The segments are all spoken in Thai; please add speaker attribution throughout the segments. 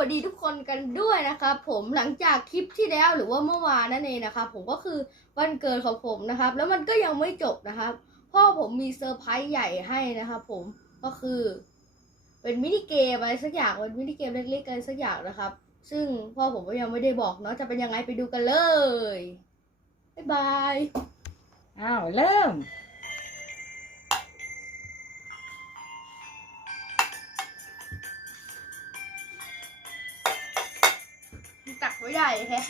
Speaker 1: วัสดีทุกันด้วยนะครับผมหลังจากคลิปที่แล้วหรือว่าเมื่อวานนั่นเองนะครับผมก็คือวันเกิดของผมนะครับ แล้วมันก็ยังไม่จบนะครับพ่อผมมีเซอร์ไพรส์ใหญ่ให้นะครับผมก็คือ เป็นมินิเกมอะไรสักอย่างเป็นมินิเกมเล็กๆกันสักอย่างนะครับ ซึ่งพ่อผมก็ยังไม่ได้บอกเนาะจะเป็นยังไงไปดูกันเลยบ๊ายบาย
Speaker 2: อ้าวเริ่ม
Speaker 1: ใหญ่แฮะ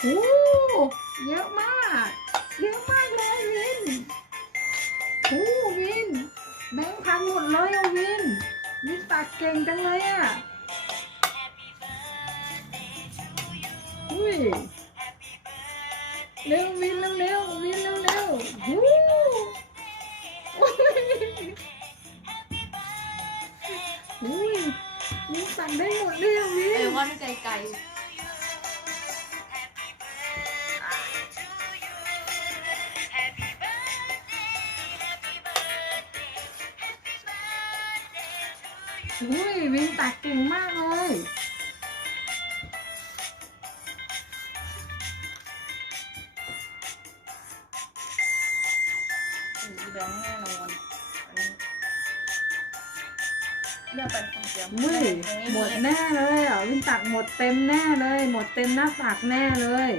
Speaker 2: โอ้เยอะมาก เยอะมากเลยวินโอ้วิน แบงค์พันหมดเลยอะวิน วินตักเก่งจังเลยอะอุ้ยเร็ววินเร็วเร็ววินเร็วเร็วฮู้อุ้ย นตักได้หมดเลยอะวิ
Speaker 1: ไอ้
Speaker 2: น
Speaker 1: ว่าไกลไกล
Speaker 2: อุ้ยวินตักเก่งมากเลย
Speaker 1: แบงค์แน่นอนอันนี้ เลือกเป็นคนเดียว
Speaker 2: อุ้ยหมดแน่เลยอะวินตักหมดเต็มแน่เลย หมดเต็มหน้าตักแน่เลย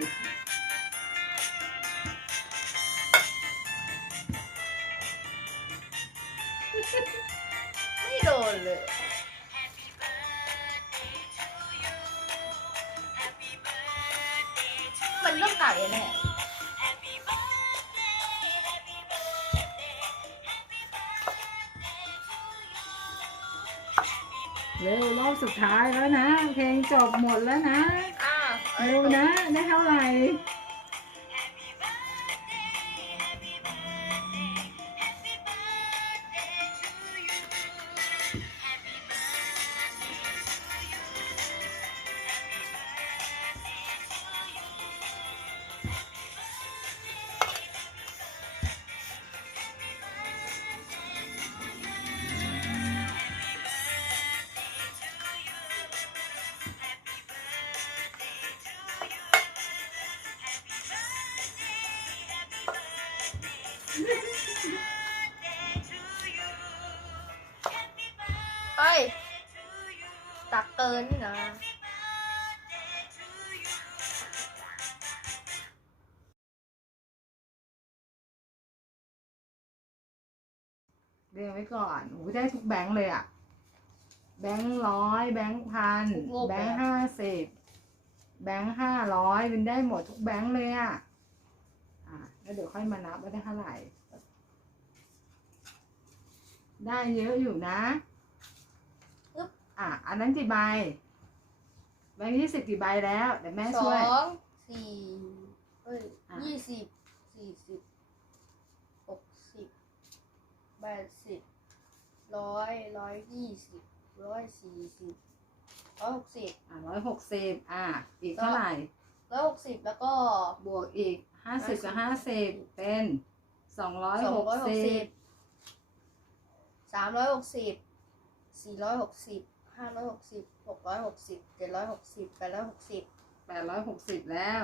Speaker 1: ไม่โดนเลย เร็
Speaker 2: วรอบสุดท้ายแล้วนะ เพลงจบหมดแล้วนะ
Speaker 1: อ้าว
Speaker 2: เร็วนะ ได้เท่าไหร่
Speaker 1: เอ้ย ตักเกินนี่นะ
Speaker 2: เรียงไว้ก่อนโอ้ได้ทุกแบงค์เลยอะ แบงค์ร้อย แบงค์พัน แบงค์ห้าสิบ แบงค์ห้าร้อยวินได้หมดทุกแบงค์เลยอะ อะแล้วเดี๋ยวค่อยมานับว่าได้เท่าไหร่ ได้เยอะอยู่นะ
Speaker 1: อึ๊บ
Speaker 2: อะอันนั้นกี่ใบแบงค์ยี่สิบกี่ใบแล้วเดี๋ยวแม่
Speaker 1: ส
Speaker 2: ช่
Speaker 1: อ
Speaker 2: วย
Speaker 1: งสี่เอ้ย
Speaker 2: อะ
Speaker 1: ยี่สิบสี่สิบหกสิบแปดสิบร้อยร้อยยี่สิบร้อยสี่สิบร้อยหกสิบ
Speaker 2: อะร้อยหกสิบอะอีกเท่าไหร่
Speaker 1: ร้อยหกสิบแล้วก็
Speaker 2: บวกอีก ห้าสิบกับห้าสิบเป็นสองร้อย
Speaker 1: สอง
Speaker 2: หก
Speaker 1: ร้อยหก
Speaker 2: สิ
Speaker 1: สิบบสามร้อยหกสิบสี่ร้อยหกสิบห้าร้อยหกสิบหกร้อยหกสิบเจ็ดร้อยหกสิบแปดร้อยหกสิบ
Speaker 2: แปดร้อยหกสิบแล้ว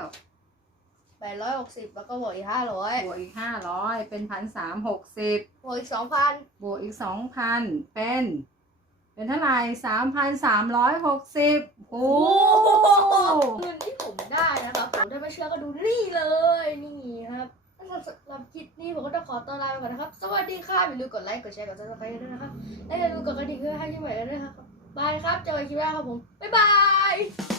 Speaker 1: แปดร้อยหกสิบแล้วก็บวกอีกห้าร้อย
Speaker 2: บวกอีกห้าร้อยเป็นพันสามหกสิบบ
Speaker 1: วกอีกสองพัน
Speaker 2: บวกอีกสองพันเป็น เป็นเท่าไหร่สามพันสามร้อยหกสิบโอ้
Speaker 1: เงินที่ผมได้นะครับผมได้ไม่เชื่อก็ดูนี่เลย นี่ครับสำหรับคลิปนี้ผมก็ต้องขอตัวลาไปก่อนนะครับ สวัสดีค่ะอย่าลืมกดไลค์ กดแชร์ กดซับสไครต์ด้วยนะครับ และอย่าลืมกดกระดิ่งเพื่อให้คลิปใหม่ด้วยนะครับบายครับ เจอกันคลิปหน้าครับผม บ๊ายบาย